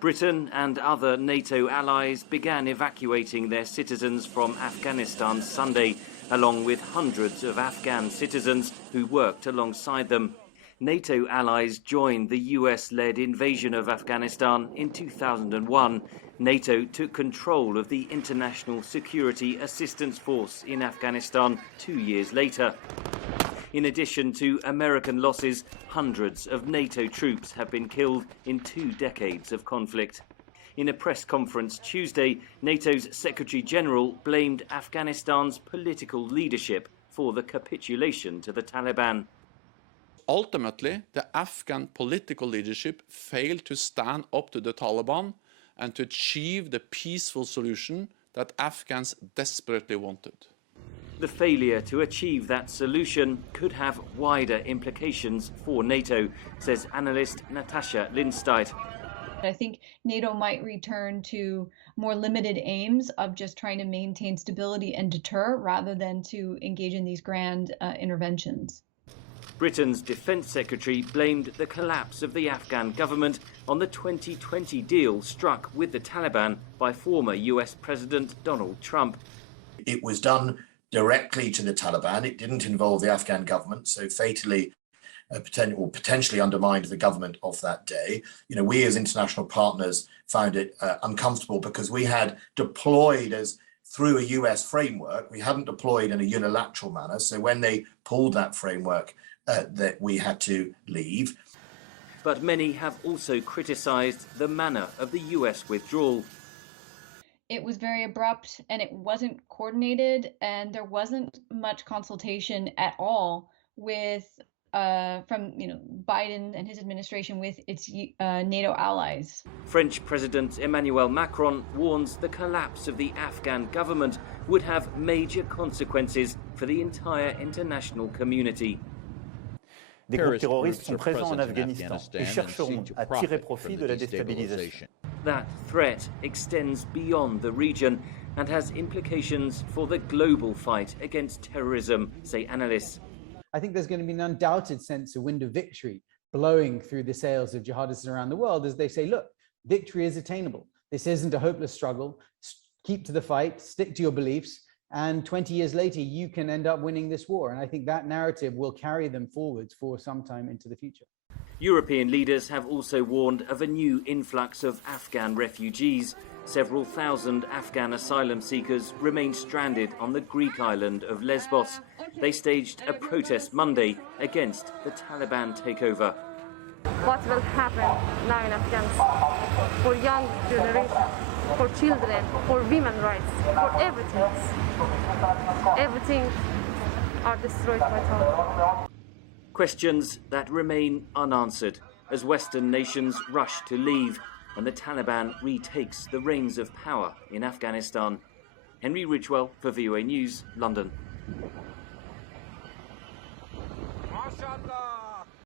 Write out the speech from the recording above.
Britain and other NATO allies began evacuating their citizens from Afghanistan Sunday, along with hundreds of Afghan citizens who worked alongside them. NATO allies joined the US-led invasion of Afghanistan in 2001. NATO took control of the International Security Assistance Force in Afghanistan 2 years later. In addition to American losses, hundreds of NATO troops have been killed in 2 decades of conflict. In a press conference Tuesday, NATO's Secretary-General blamed Afghanistan's political leadership for the capitulation to the Taliban. Ultimately, the Afghan political leadership failed to stand up to the Taliban and to achieve the peaceful solution that Afghans desperately wanted. The failure to achieve that solution could have wider implications for NATO, says analyst Natasha Lindstedt. I think NATO might return to more limited aims of just trying to maintain stability and deter rather than to engage in these grand interventions. Britain's Defence Secretary blamed the collapse of the Afghan government on the 2020 deal struck with the Taliban by former US President Donald Trump. It was done directly to the Taliban. It didn't involve the Afghan government, so fatally potentially undermined the government of that day. We as international partners found it uncomfortable because we had deployed through a US framework. We hadn't deployed in a unilateral manner. So when they pulled that framework, that we had to leave. But many have also criticised the manner of the US withdrawal. It was very abrupt and it wasn't coordinated, and there wasn't much consultation at all with from Biden and his administration with its NATO allies. French President Emmanuel Macron warns the collapse of the Afghan government would have major consequences for the entire international community. Des groupes terroristes sont présents en Afghanistan et chercheront à tirer profit de la déstabilisation. That threat extends beyond the region and has implications for the global fight against terrorism, say analysts. I think there's going to be an undoubted sense of wind of victory blowing through the sails of jihadists around the world as they say, look, victory is attainable. This isn't a hopeless struggle. Keep to the fight, stick to your beliefs, and 20 years later, you can end up winning this war. And I think that narrative will carry them forwards for some time into the future. European leaders have also warned of a new influx of Afghan refugees. Several thousand Afghan asylum seekers remain stranded on the Greek island of Lesbos. They staged a protest Monday against the Taliban takeover. What will happen now in Afghanistan for young generation, for children, for women's rights, for everything? Everything are destroyed by Taliban. Questions that remain unanswered as Western nations rush to leave and the Taliban retakes the reins of power in Afghanistan. Henry Ridgwell for VOA News, London. MashaAllah.